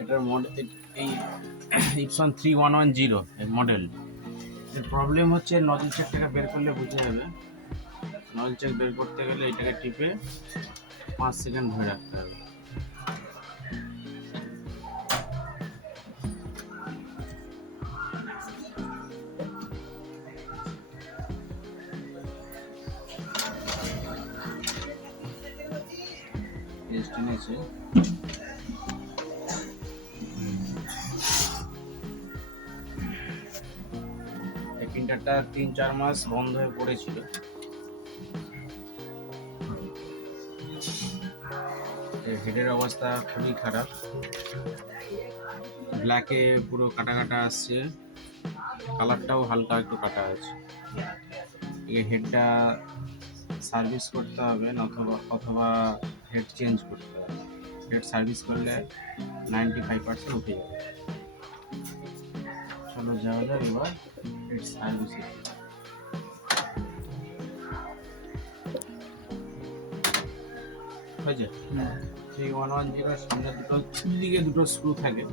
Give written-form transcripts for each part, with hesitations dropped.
এটার মডেল এই epson 3110 এর মডেল। এর প্রবলেম হচ্ছে নজল চেকটাকে বের করলে বুঝে যাবে। নজল চেক বের করতে গেলে এটাকে টিপে 5 সেকেন্ড ধরে রাখতে হবে। এনেছে এই প্রিন্টারটা 3-4 মাস বন্ধ হয়ে পড়েছিল। হেডের অবস্থা খুবই খারাপ, ব্ল্যাকে পুরো কাটা কাটা আসছে, কালারটাও হালকা একটু কাটা আছে। এই হেডটা সার্ভিস করতে হবে অথবা হেড চেঞ্জ করতে হবে। হেড সার্ভিস করলে 95% উঠে যাবে। চলো যাওয়া যাক এবার হেড সার্ভিসে। হয়েছে 3110 সামনে দিকে দুটো স্ক্রু থাকে।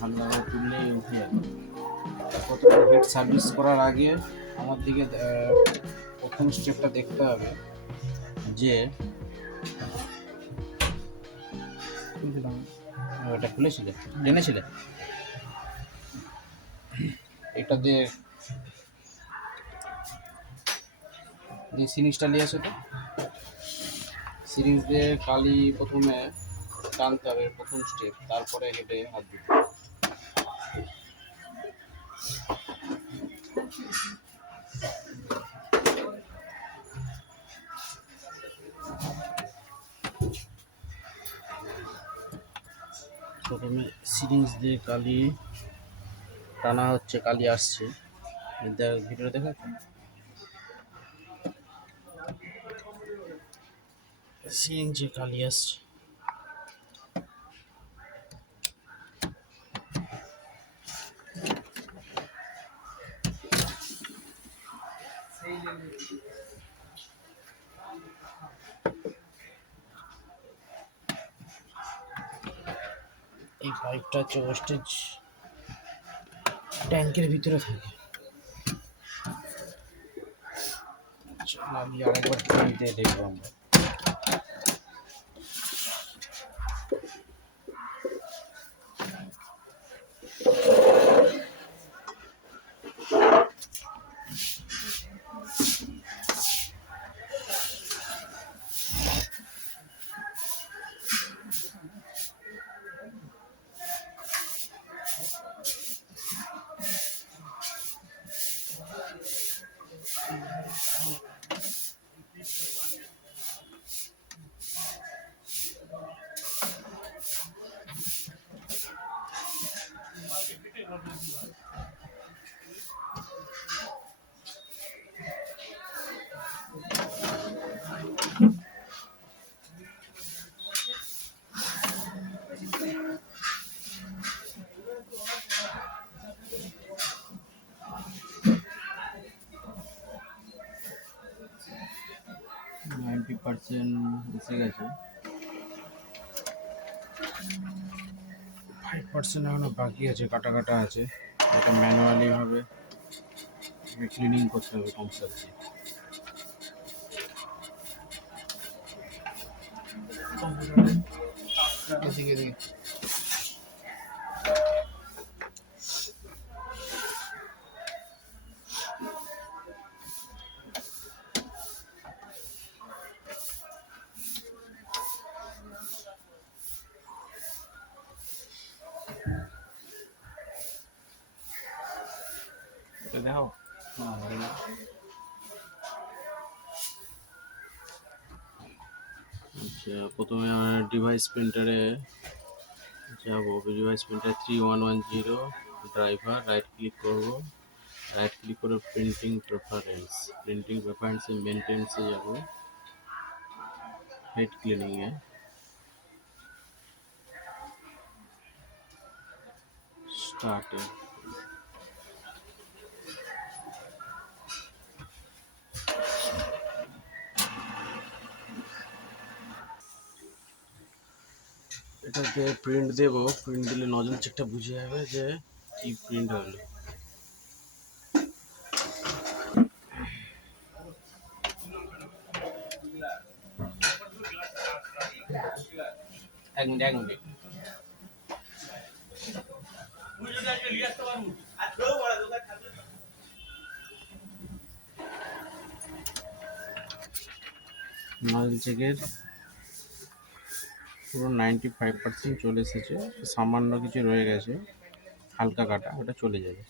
ভালোভাবে তুললেই উঠে যাবে। প্রথমে হেড সার্ভিস করার আগে আমার দিকে প্রথম স্টেপটা দেখতে হবে যে এটা খুলেছিলে, টেনেছিলে, এটা দিয়ে সিরিঞ্জটা নিয়ে আসো তো। সিরিঞ্জ দিয়ে কালি প্রথমে টানতে হবে, প্রথম স্টেপ, তারপরে হেডে হাত দিতে। প্রথমে সিরিঞ্জ দিয়ে কালি টানা হচ্ছে, কালি আসছে, ভিডিও দেখাচ্ছে। সিরিঞ্জে কালি আসছে। এই পাইপটা হচ্ছে ওয়েস্টেজ ট্যাঙ্কের ভিতরে থাকে। আমি আরেকবার দিয়ে দেখবো আমরা। এসে গেছে, 5% এখনো বাকি আছে, কাটা কাটা আছে। এটা ম্যানুয়ালি ভাবে ক্লিনিং করতে হবে কমপ্লিটলি। এটা দেখো, আচ্ছা প্রথমে আমার ডিভাইস প্রিন্টারে যাবো। Device printer 3110 driver, right click করবো, রাইট ক্লিক করে প্রিন্টিং প্রেফারেন্সে মেনটেন্সে যাবো, হেড ক্লিনিংয়ে। কাটে। এটাকে প্রিন্ট দেব, প্রিন্ট দিলে নজল চেকটা বুঝে যাবে যে কি প্রিন্ট হলো। এক মিনিট এক মিনিট। নজল চেকের পুরো 95% চলে এসেছে, সামান্য কিছু রয়ে গেছে হালকা কাটা, ওটা চলে যাবে।